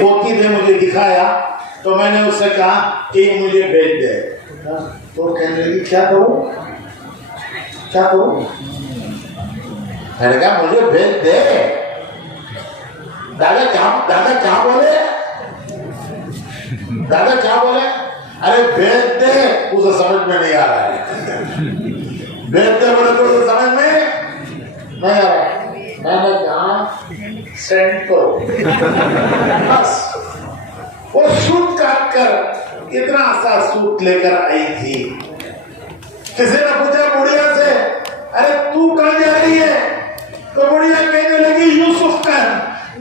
पोती ने मुझे दिखाया तो मैंने उससे कहा कि मुझे भेज दे। तो कहने लगी क्या करूं क्या करूं? मैंने कहा मुझे भेज दे। दादा क्या बोले? दादा क्या बोले? अरे भेज दे। उसे समझ में नहीं आ रहा है। भेज दे बोले तो उसे समझ में नहीं आ रहा है। मैंने कहा सेंड करो। बस वो सूट काट कर इतना सा सूट लेकर आई थी। किसी ने पूछा बुढ़िया से अरे तू कहाँ जा रही है? तो बुढ़िया कहने लगी यूसुफ का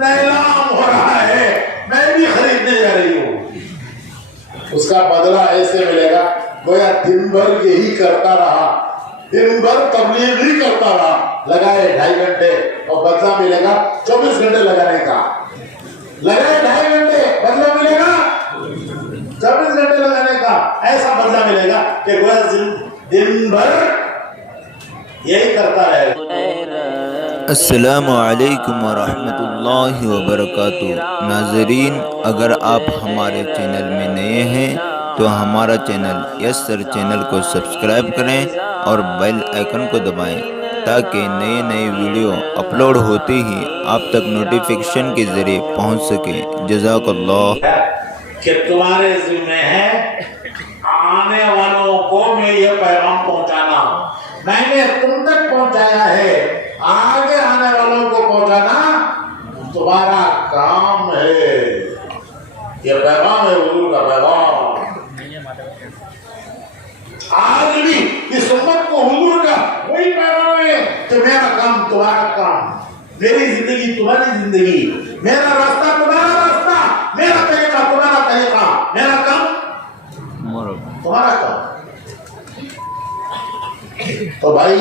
नीलाम हो रहा है, मैं भी खरीदने जा रही हूँ। उसका बदला ऐसे मिलेगा गोया दिन भर यही करता रहा, दिन भर तबलीग ही करता रहा, लगाए 2.5 घंटे और बदला मिलेगा 24 घंटे लगाने का। लगाए 2.5 घंटे बदला मिलेगा 24 घंटे लगाने का। ऐसा बदला मिलेगा कि गोया दिन भर यही करता रहेगा। अस्सलामु अलैकुम वरहमतुल्लाहि वबरकातुह। नाज़रीन, अगर आप हमारे चैनल में नए हैं तो हमारा चैनल यस सर चैनल को सब्सक्राइब करें और बेल आइकन को दबाएं ताकि नए नए वीडियो अपलोड होते ही आप तक नोटिफिकेशन के जरिए पहुंच सके। जज़ाकल्लाह। कि तुम्हारे ज़िम्मे है आने वालों को मैं ये पैगाम पहुंचाना। मैंने तुम तक पहुंचाया है, आगे आने वालों को पहुंचाना तुम्हारा काम है। ये पैगाम है हुजूर का पैगाम। आज भी इस उम्मत को हुजूर का वही पैगाम है कि मेरा काम तुम्हारा काम, मेरी जिंदगी तुम्हारी जिंदगी, मेरा रास्ता तुम्हारा रास्ता, मेरा तरीका तुम्हारा तरीका, मेरा काम तुम्हारा काम। तो भाई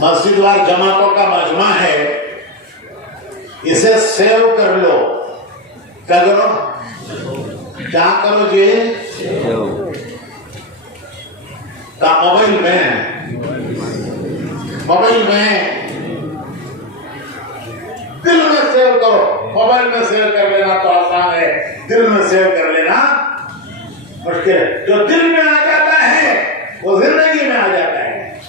मस्जिद वार जमातों का मजमा है, इसे सेव कर लो। क्या करो? क्या करो जी? का मोबाइल में दिल में सेव करो। मोबाइल में सेव कर लेना तो आसान है, दिल में सेव कर लेना मुश्किल है। जो दिल में आ जाता है वो जिंदगी में आ जाता है,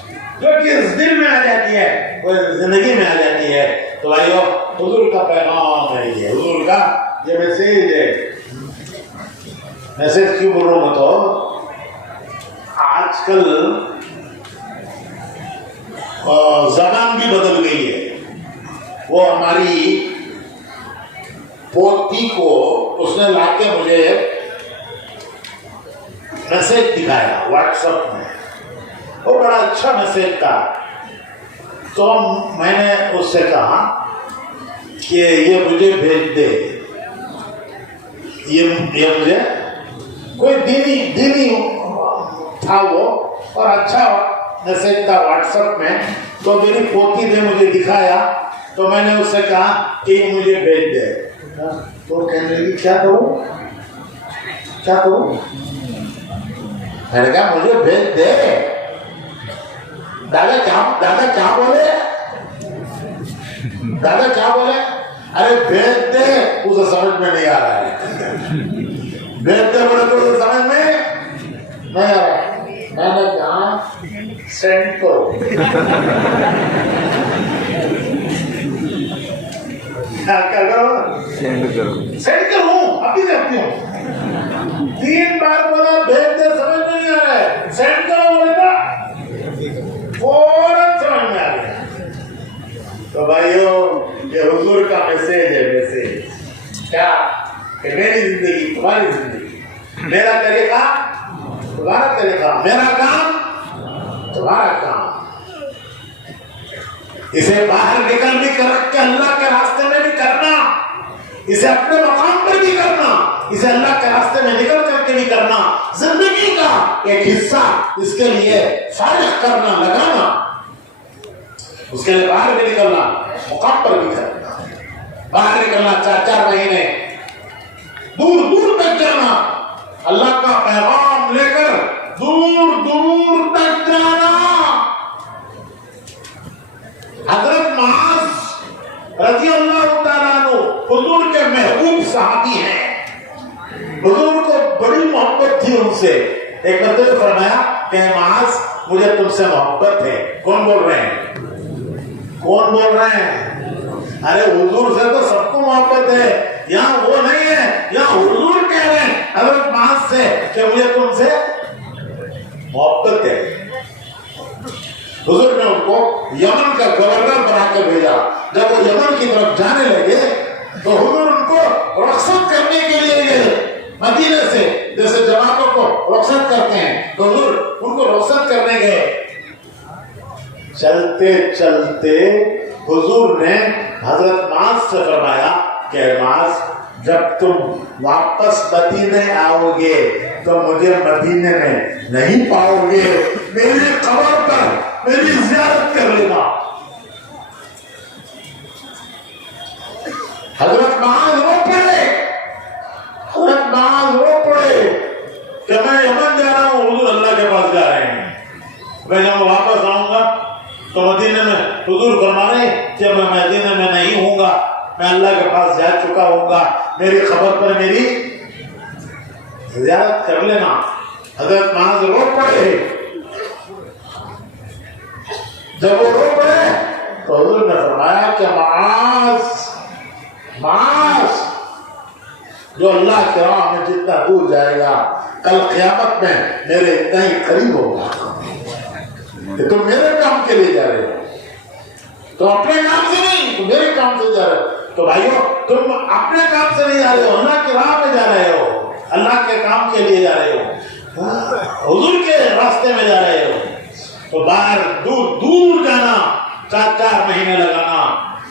जो चीज दिल में आ जाती है वो जिंदगी में आ जाती है। तो भाइयों, हुजूर का पैगाम है ये, हुजूर का ये मैसेज है। मैसेज क्यों बोल रहा हूं? तो आजकल ज़बान भी बदल गई है। वो हमारी पोती को उसने लाके मुझे मैसेज दिखाया व्हाट्सएप में, वो बड़ा अच्छा मैसेज था। तो मैंने उससे कहा कि ये मुझे भेज दे, ये मुझे कोई दीनी था वो, और अच्छा मैसेज था व्हाट्सएप में। तो मेरी पोती ने मुझे दिखाया तो मैंने उससे कहा कि मुझे भेज दे। तो कहने लगी क्या करूं क्या करूं? मैंने कहा मुझे भेज दे। दादा क्या बोले? दादा क्या बोले? अरे भेज दे। उसे समझ में नहीं आ रहा है। भेज दे बोले तो उसे समझ में नहीं आ रहा है। मैंने कहा सेंड करो। क्या करो? सेंड करो। अभी देखती हूँ 3 बार बोला भेज दे, समझ में नहीं आ रहा है। सेंड करो बोलेगा फौरन समझ में आ गया। तो भाइयों, ये हुजूर का मैसेज है। मैसेज क्या? कि मेरी जिंदगी तुम्हारी जिंदगी, मेरा तरीका तुम्हारा तरीका, मेरा काम तुम्हारा काम। इसे बाहर निकल भी कर के अल्लाह के रास्ते में भी करना, इसे अपने मकाम पर भी करना, इसे अल्लाह के रास्ते में निकल करके भी करना। जिंदगी का एक हिस्सा इसके लिए फारिग करना, लगाना, उसके लिए बाहर भी निकलना, मुकाम पर भी करना। बाहर निकलना 4-4 महीने दूर दूर तक जाना, अल्लाह का पैगाम लेकर दूर दूर तक जाना। हजरत मुआज़ रज़ी अल्लाह तआला अन्हु हुजूर के महबूब सहाबी हैं, हुजूर को बड़ी मोहब्बत थी उनसे। एक मरतबा फरमाया कि मुआज़ मुझे तुमसे मोहब्बत है। कौन बोल रहे हैं? कौन बोल रहे हैं? अरे हुजूर से तो सबको मोहब्बत है, यहाँ वो नहीं है, यहाँ हुजूर कह रहे हैं हज़रत मुआज़ से कि मुझे तुमसे मोहब्बत है। हुजूर ने उनको यमन का गवर्नर बनाकर भेजा। जब वो यमन की तरफ जाने लगे तो हुजूर उनको रुखसत करने के लिए गए मदीने से, जैसे जवानों को रुखसत करते हैं, तो हुजूर उनको रुखसत करने गए। चलते चलते हुजूर ने हजरत मुआज़ से फरमाया कि मुआज़ जब तुम वापस मदीने आओगे तो मुझे मदीने में नहीं पाओगे, मेरी कब्र पर मेरी ज़ियारत कर लेना। हजरत मुआज़ रो पड़े, हजरत मुआज़ रो पड़े कि मैं यमन जा रहा हूँ, हुजूर अल्लाह के पास जा रहे हैं, मैं जब वापस आऊंगा तो मदीने में हुजूर फरमा रहे कि मैं मदीने में नहीं हूँगा, मैं अल्लाह के पास जा चुका हूँगा, मेरी खबर पर मेरी ज़ियारत कर लेना। हजरत मुआज़ रो पड़े। जब वो रो पड़े तो हुजूर ने फरमाया कि मुआज़ जो अल्लाह के राह में जितना दूर जाएगा कल क़यामत में मेरे इतना ही करीब होगा। कि तुम मेरे काम के लिए जा रहे हो, तो अपने काम से नहीं, तुम मेरे काम से जा रहे हो। तो भाइयों तुम अपने काम से नहीं जा रहे हो, अल्लाह के राह में जा रहे हो, अल्लाह के काम के लिए जा रहे हो, हुजूर के रास्ते में जा रहे हो। तो बाहर दूर दूर जाना, 4-4 महीने लगाना,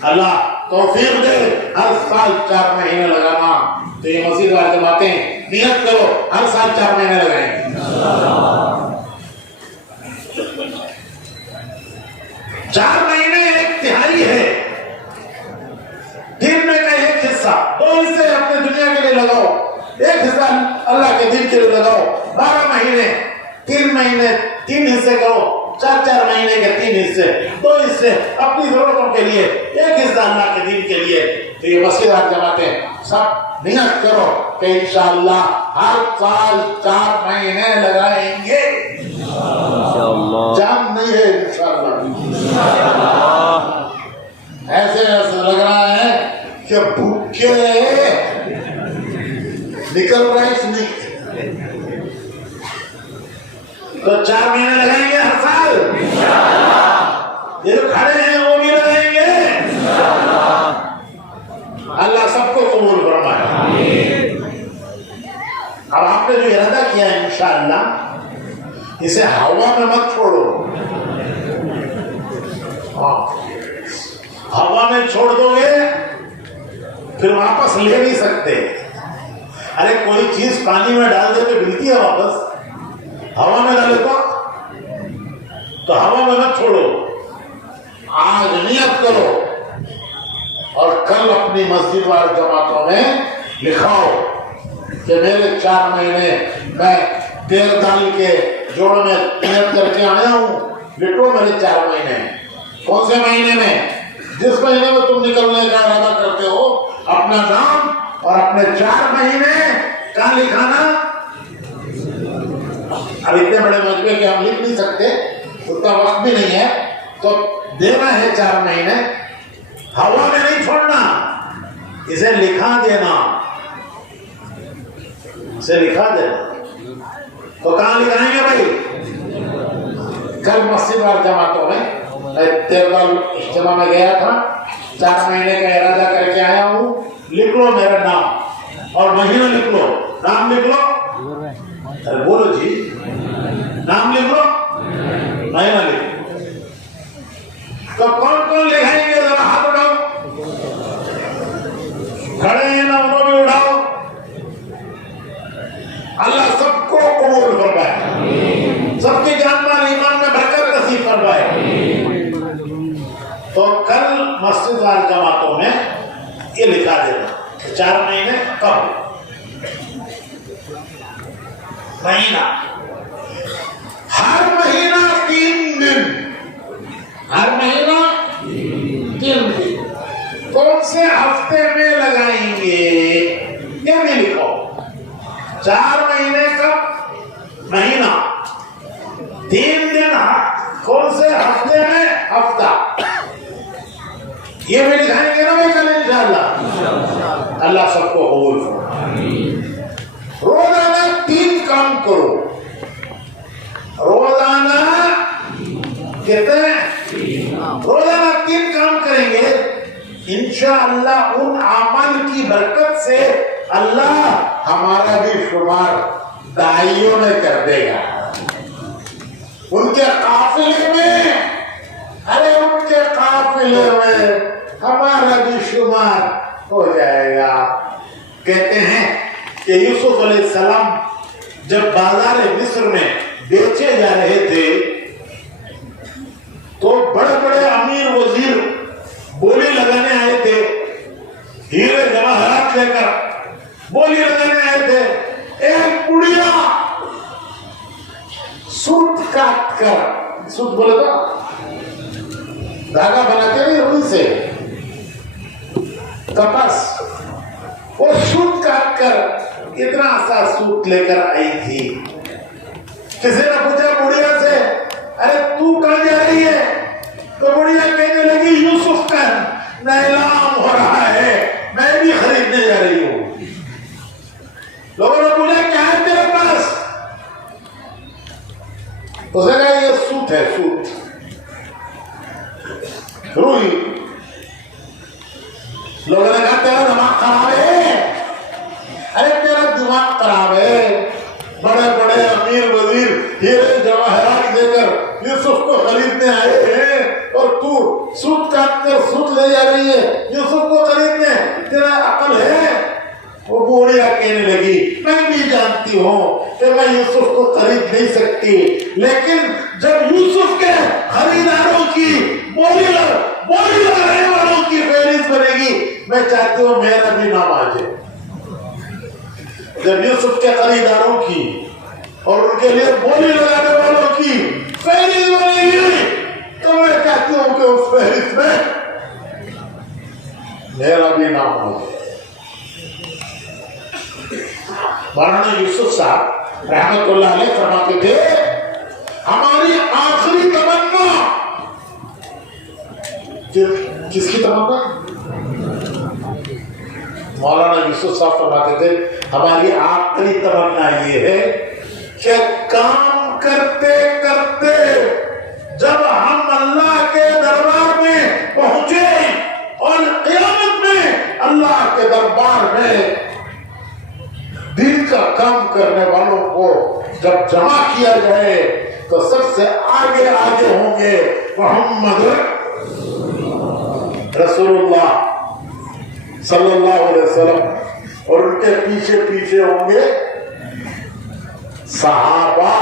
अल्लाह तौफीक दे हर साल 4 महीने लगाना। तो ये मस्जिद वाले जमातें नियत करो हर साल 4 महीने लगाएंगे। 4 महीने 1/3 है, दिन में का 1 हिस्सा, 2 हिस्से अपने दुनिया के लिए लगाओ, 1 हिस्सा अल्लाह के दिन के लिए लगाओ। 12 महीने 3 महीने 3 हिस्से करो, 4-4 महीने के 3 हिस्से, 2 हिस्से अपनी जरूरतों के लिए, 1 हिस्सा अल्लाह के दिन के लिए। तो ये मस्जिद जमातें सब नियत करो कि इंशाअल्लाह हर साल 4 महीने लगाएंगे। जान नहीं है इंशाअल्लाह। ऐसे ऐसे लग रहा है कि भूखे निकल रहे नहीं, तो 4 महीने लगाएंगे हर साल। ये जो खड़े हैं वो भी लगाएंगे। अल्लाह सबको कबूल फरमाए। अब आपने जो इरादा किया है इंशाअल्लाह इसे हवा में मत छोड़ो। हाँ, हवा में छोड़ दोगे फिर वापस ले नहीं सकते। अरे कोई चीज पानी में डाल दे तो गिरती है वापस, हवा में डाले तो हवा में मत छोड़ो। आज नियत करो और कल अपनी मस्जिद वाली जमातों में लिखाओ कि मेरे 4 महीने मैं तेल डाल के जोड़ों में नियत करके आया हूँ, लिखो मेरे 4 महीने। कौन से महीने में? जिस महीने में तुम निकलने का इरादा करते हो अपना नाम और अपने 4 महीने का लिखाना। अब इतने बड़े मजबे के हम लिख नहीं सकते, उतना वक्त भी नहीं है, तो देना है 4 महीने, हवा में नहीं छोड़ना, इसे लिखा देना, इसे लिखा देना। तो कहाँ लिखाएंगे भाई? कल मस्जिद वाली जमातों में मैं तेरबाल इज्तिमा में गया था, 4 महीने का इरादा करके आया हूँ, लिख लो मेरा नाम और महीना लिख लो, नाम लिख लो। अरे बोलो जी, नाम लिख लो, महीना लिख लो। तो कौन कौन लिखाएंगे जरा हाथ उठाओ, खड़े हैं ना उनको भी उठाओ। अल्लाह सबको कबूल फरमाए, सबकी जान माल ईमान में बरकत नसीब फरमाए। तो कल मस्जिद वाली जमातों में ये लिखा देना 4 महीने कब, महीना, हर महीना 3 दिन, हर महीना 3 दिन। कौन से हफ्ते में लगाए 4 महीने का महीना, 3 दिन कौन से हफ्ते में हफ्ता, ये भी दिखाएंगे ना भाई कल इंशाअल्लाह। अल्लाह सबको कबूल फरमाए। रोजाना 3 काम करो, रोजाना कितने? रोजाना 3 काम करेंगे, इंशाअल्लाह उन अमल की बरकत से अल्लाह हमारा भी शुमार दाइयों में कर देगा। उनके काफिले में, अरे उनके काफिले में हमारा भी शुमार हो जाएगा। कहते हैं कि यूसुफ अलैहिस्सलाम जब बाजार मिस्र में बेचे जा रहे थे तो बड़े बड़े अमीर वजीर बोली लगाने आए थे, हीरे जवाहरात लेकर बोली लगाने आए थे। एक बुढ़िया सूत काट कर, सूत बोले तो धागा बनाते नहीं रुई से, कपास, वो सूत काट कर इतना सा सूत लेकर आई थी। किसी ने पूछा बुढ़िया से, अरे तू कहाँ जा रही है? तो बुढ़िया कहने लगी यूसुफ का नीलाम हो रहा है, मैं भी खरीदने जा रही हूँ। लोगों ने पूछा क्या है तेरे पास? उसने कहा ये सूत है, सूत, रुई। लोगों ने कहा तेरा दिमाग खराब है। अरे तेरा दिमाग खराब है, बड़े बड़े अमीर वजीर हीरे जवाहरात देकर यूसुफ को खरीदने आए हैं और तू सूत काट कर सूत ले जा रही है यूसुफ को खरीदने, तेरा अकल है? वो बुढ़िया कहने लगी मैं भी जानती हूँ कि मैं यूसुफ को खरीद नहीं सकती, लेकिन जब यूसुफ के खरीदारों की बोली लगाने वालों की फहरिस्त बनेगी, मैं चाहती हूँ मेरा भी नाम आ जाए। जब यूसुफ के खरीदारों की और उनके लिए बोली लगाने वालों की फहरिस्त बनेगी तो मैं चाहती हूँ कि उस फहरिस्त में मेरा भी नाम हो जाए। मौलाना यूसुफ साहब रहमतुल्लाह अलैह फरमाते थे हमारी आखिरी तमन्ना, किसकी तमन्ना? मौलाना यूसुफ साहब फरमाते थे हमारी आखिरी तमन्ना ये है कि काम करते करते जब हम अल्लाह के दरबार में पहुंचे और क़यामत में अल्लाह के दरबार में दिन का काम करने वालों को जब जमा किया जाए तो सबसे आगे आगे होंगे मोहम्मद रसूलुल्लाह सल्लल्लाहु अलैहि वसल्लम और उनके पीछे पीछे होंगे सहाबा।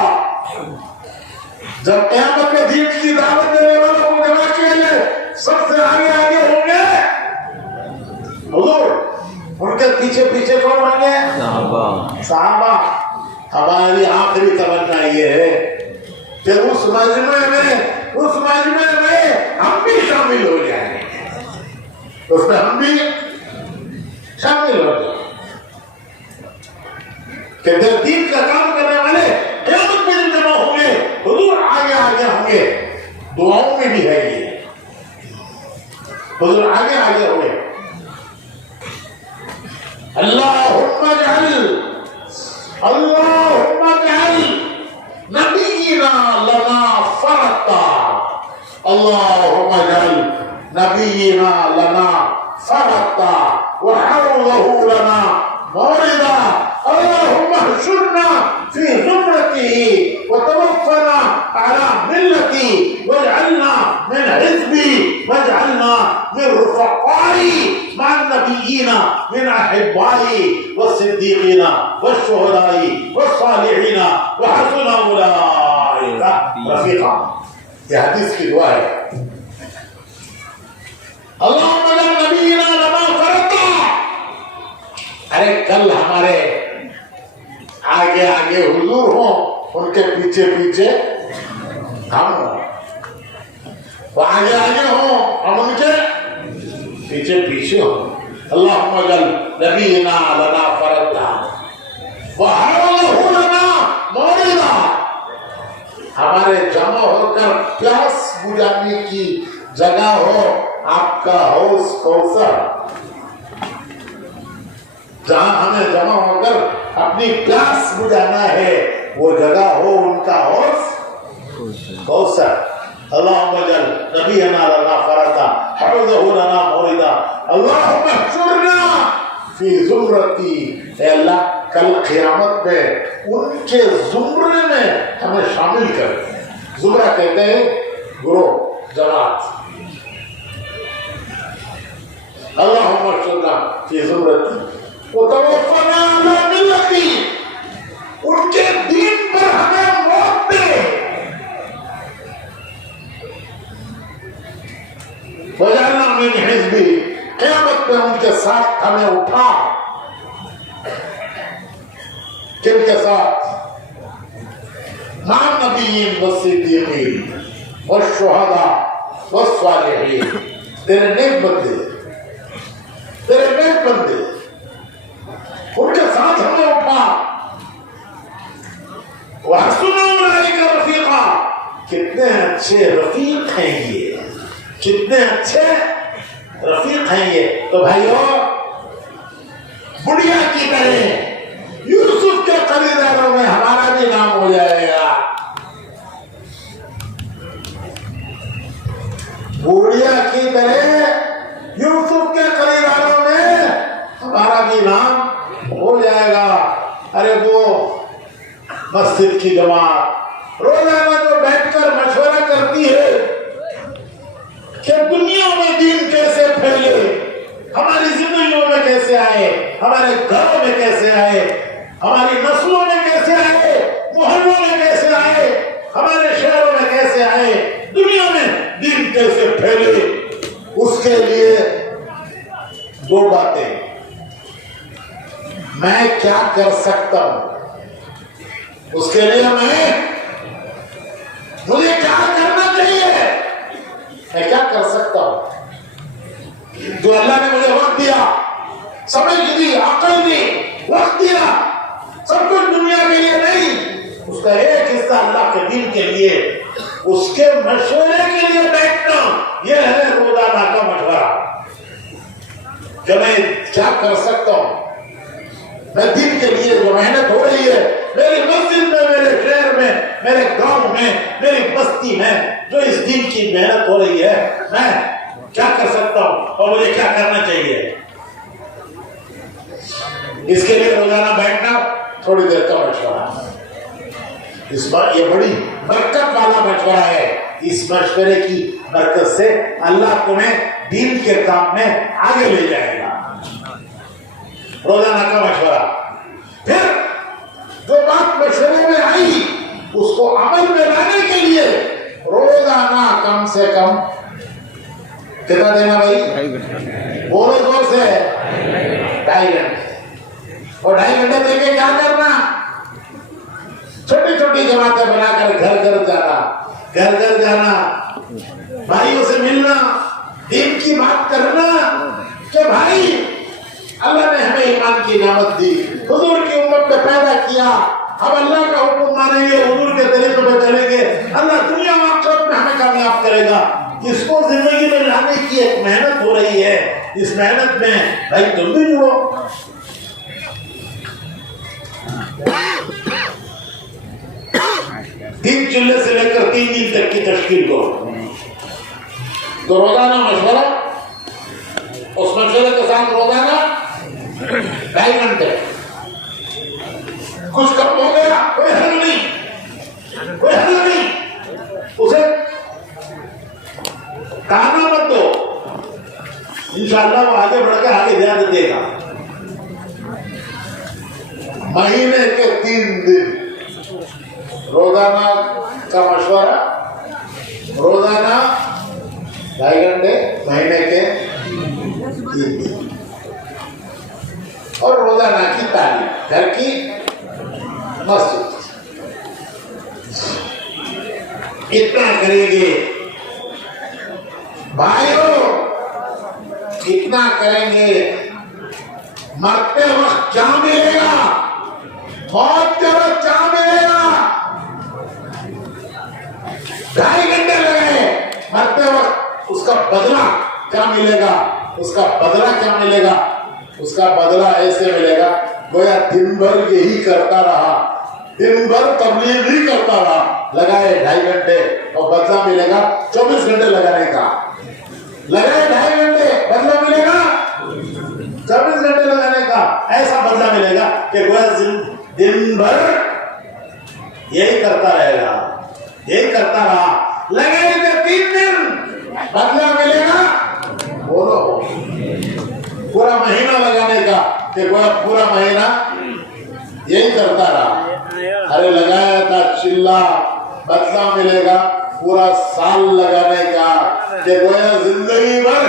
जब क़यामत में दीन की दावत देने वालों को जमा किया जाए सबसे आगे आगे होंगे हुजूर, उनके पीछे पीछे कौन होंगे? सहाबा। हमारी आखिरी तमन्ना ये है कि उस मजमे में हम भी शामिल हो जाएंगे, उसमें हम भी शामिल हो जाएंगे कि जब दीन का काम करने वाले क़यामत में जब जमा होंगे हुजूर आगे आगे होंगे। दुआओं में भी है ये, हुजूर आगे आगे होंगे। अल्लाहुम्मा जअल नबीना लना फरता, अल्लाहुम्मा जअल नबीना लना फरता व हौलहु लना मौरिदा, अल्लाहुम्मा हशुरना फी ज़ुमरतिही व तवफ़्फ़ना अला मिल्लती वजअलना मिन हिज़्बी वजअलना मिन रुफ़क़ाई मअ नबिय्यिना मिन अहिब्बाई वस्सिद्दीक़ीना वश्शुहदाई वस्सालिहीना व हसुन उलाइका रफ़ीक़ा। ये हदीस की दुआ है। अल्लाहुम्मा जअल नबीना लना फरता। अरे कल हमारे आगे आगे हुजूर हो, उनके पीछे पीछे हम हो, वो आगे आगे हो हम उनके पीछे पीछे हो। अल्लाहुम्मा जअल नबीना लना फरता। وَحَوْلَهُ لَنَا مَوْرِدًا، ہمارے جمع ہو کر پیاس بجھانے کی جگہ ہو آپ کا حوض کوثر، جہاں ہمیں جمع ہو کر اپنی پیاس بجھانا ہے وہ جگہ ہو ان کا حوض کوثر۔ اللہم اجعل نبینا لنا فردا حوضہ لنا موردا، اللہم احشرنا فی زمرتی، اے اللہ کل قیامت میں ان کے زمرے میں ہمیں شامل کر۔ زمرہ کہتے ہیں گروہ، جماعت۔ اللہم احشرنا فی زمرتی وتوفنا علی ملتی، ان کے دین پر ہمیں موت دے۔ وجعلنا من حزبی، قیامت میں ان کے ساتھ ہمیں اٹھا۔ کن کے ساتھ؟ مع النبیین والصدیقین والشہداء والصالحین، تیرے نیک بندے، تیرے نیک بندے، ان کے ساتھ ہمیں اٹھا۔ وَحَسُنَ أُولَئِكَ رَفِيقًا، کتنے اچھے رفیق ہیں یہ، کتنے اچھے رفیق ہیں یہ۔ تو بھائیو، بڑھیا کی طرح یوسف کے خریداروں میں ہمارا بھی نام ہو جائے گا، بڑھیا کی طرح یوسف کے خریداروں میں ہمارا بھی نام ہو جائے گا۔ ارے وہ مسجد کی جماعت روزانہ جو بیٹھ کر مشورہ کرتی ہے کہ دنیا میں دین کیسے پھیلے، ہماری زندگیوں میں کیسے آئے، ہمارے گھروں میں کیسے آئے، ہماری نسلوں میں کیسے آئے، محلوں میں کیسے آئے، ہمارے شہروں میں کیسے آئے، دنیا میں دین کیسے پھیلے، اس کے لیے دو باتیں، میں کیا کر سکتا ہوں، اس کے لیے مجھے کیا کرنا چاہیے، میں کیا کر سکتا ہوں۔ جو اللہ نے مجھے وقت دیا، سمجھ دی، عقل دی، وقت دیا، سب کچھ دنیا کے لیے نہیں، اس کا ایک حصہ اللہ کے دین کے لیے، اس کے مشورے کے لیے بیٹھنا، یہ ہے روزانہ کا مشورہ کہ میں کیا کر سکتا ہوں۔ میں دین کے لیے جو محنت ہو رہی ہے میری مسجد میں، میرے شہر میں، میرے گاؤں میں، میری بستی میں، جو اس دین کی محنت ہو رہی ہے، میں کیا کر سکتا ہوں اور مجھے کیا کرنا چاہیے۔ اس کے لیے روزانہ بیٹھنا، تھوڑی دیر کا مشورہ، اس بار یہ بڑی برکت والا مشورہ ہے۔ اس مشورے کی برکت سے اللہ تمہیں دین کے کام میں آگے لے جائے گا۔ روزانہ کا مشورہ، پھر جو بات مشورے میں آئی اس کو عمل میں لانے کے لیے روزانہ کم سے کم کتنا دینا بھائی؟ بولو زور سے، 2.5 گھنٹے۔ اور 2.5 گھنٹے دے کے کیا کرنا؟ چھوٹی چھوٹی جماعتیں بنا کر گھر گھر جانا، گھر گھر جانا، بھائیوں سے ملنا، دین کی بات کرنا کہ بھائی اللہ نے ہمیں ایمان کی نعمت دی، حضور کی امت میں پیدا کیا، ہم اللہ کا حکم مانیں گے، حضور کے طریقے پہ چلیں گے، اللہ دنیا و آخرت میں ہمیں کامیاب کرے گا۔ اس کو زندگی میں لانے کی ایک محنت ہو رہی ہے، اس محنت میں بھائی تم بھی جڑو۔ تین چلے سے لے کر 3 دن تک کی تشکیل کرو، تو روزانہ مشورہ، اس مشورے کے ساتھ روزانہ 2.5 گھنٹے۔ کچھ کم ہو گیا کوئی حل نہیں، کوئی حل نہیں، اسے کہنا مت دو، انشاءاللہ وہ آگے بڑھ کر آگے زیادہ دے گا۔ مہینے کے 3 دن روزانہ کا مشورہ، روزانہ 2.5 گھنٹے، مہینے کے 3 دن، اور روزانہ کی تعلیم، گھر کی مسجد۔ اتنا کریں گے بھائیوں، اتنا کریں گے، مرتے وقت کیا ملے گا؟ बहुत करो क्या मिलेगा, 2.5 घंटे लगे मरते वक्त, उसका बदला क्या मिलेगा, उसका बदला क्या मिलेगा, उसका बदला ऐसे मिलेगा गोया दिन भर यही करता रहा, दिन भर तबलीग ही करता रहा, लगाए 2.5 घंटे और बदला मिलेगा 24 घंटे लगाने का, लगाए 2.5 घंटे बदला मिलेगा 24 घंटे लगाने का, ऐसा बदला मिलेगा कि गोया दिन भर यही करता रहेगा, यही करता रहा, लगेगा 3 दिन बदला मिलेगा, बोलो पूरा महीना लगाने का कि गोया पूरा महीना यही करता रहा। अरे लगाया था चिल्ला, बदला मिलेगा पूरा साल लगाने का कि गोया जिंदगी भर,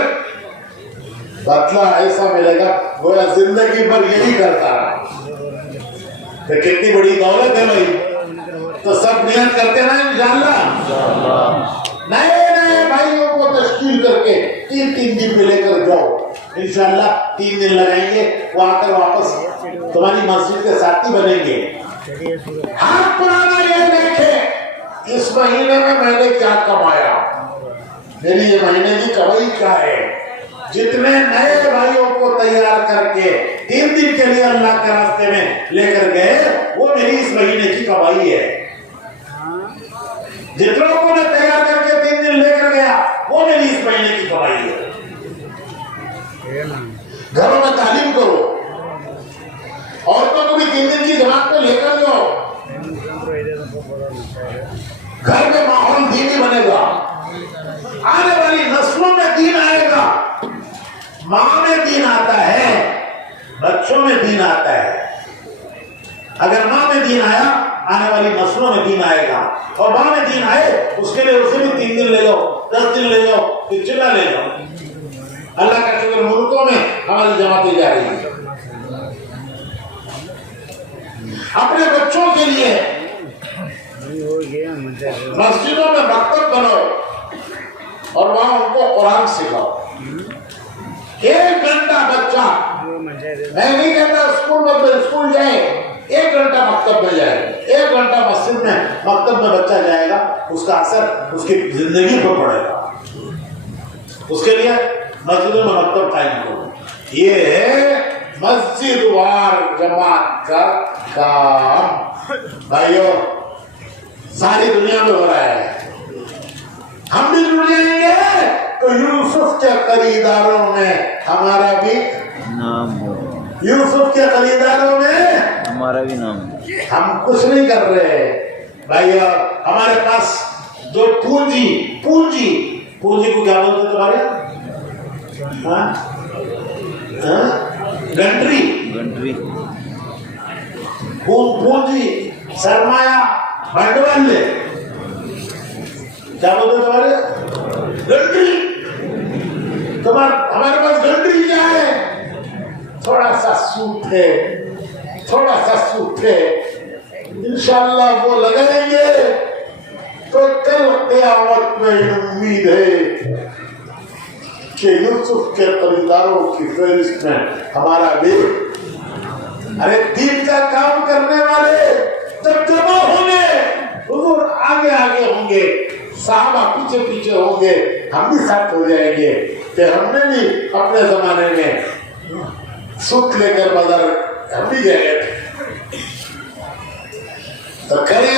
बदला ऐसा मिलेगा गोया जिंदगी भर यही करता रहा। तो कितनी बड़ी दौलत है भाई, तो सब नियत करते ना इंशाअल्लाह, नए नए भाइयों को तश्कील करके 3-3 दिन में लेकर जाओ, इंशाअल्लाह 3 दिन लगाएंगे, वो आकर वापस तुम्हारी मस्जिद के साथी बनेंगे। हाथ पुराना ये देखे इस महीने में मैंने क्या कमाया, मेरी ये महीने की कमाई क्या है। जितने नए भाइयों को तैयार करके 3 दिन के लिए अल्लाह के रास्ते में लेकर गए, वो मेरी इस महीने की कमाई है। जितनों को मैं तैयार करके 3 दिन लेकर गया, वो मेरी इस महीने की कमाई है। घरों में तालीम करो, औरतों को भी 3 दिन की जमात में लेकर जाओ, घर में माहौल दीनी बनेगा, आने वाली नस्लों में दीन आएगा। माँ में दीन आता है, बच्चों में दीन आता है। अगर माँ में दीन आया, आने वाली नस्लों में दीन आएगा, और माँ में दीन आए उसके लिए उसे भी 3 दिन ले लो, 10 दिन ले लो, फिर चिल्ला ले लो। अल्लाह का शुक्र, मुल्कों में हमारी जमातें जा रही है। अपने बच्चों के लिए मस्जिदों में मकतब बनाओ और वहां उनको कुरान सिखाओ। 1 घंटा बच्चा, मैं नहीं कहता स्कूल जाए, 1 घंटा मकतब में जाए, 1 घंटा मस्जिद में मकतब में बच्चा जाएगा, उसका असर उसकी जिंदगी पर पड़ेगा। उसके लिए मस्जिदों में मकतब कायम करो। ये है मस्जिद वार जमात का काम। भाइयों, सारी दुनिया में हो रहा है, हम भी जुड़ जाएंगे तो यूसुफ के खरीदारों में हमारा भी नाम हो, यूसुफ के खरीदारों में हमारा भी नाम। हम कुछ नहीं कर रहे भाइयों, हमारे पास जो पूंजी को क्या बोलते तुम्हारे, गंट्री, पूंजी, सरमाया, भंडवल, क्या बोलते तुम्हारे, गंट्री। हमारे पास गंट्री क्या है, थोड़ा सा सूद है, इंशाअल्लाह वो लगाएंगे तो कल क़यामत में उम्मीद है कि यूसुफ के खरीदारों की फहरिस्त में हमारा भी। अरे दीन का काम करने वाले जब जमा होंगे, हुजूर आगे आगे होंगे, साहबा पीछे पीछे होंगे, हम भी साथ हो जाएंगे कि हमने भी अपने जमाने में सूत लेकर बाजार हम भी गए। तो करें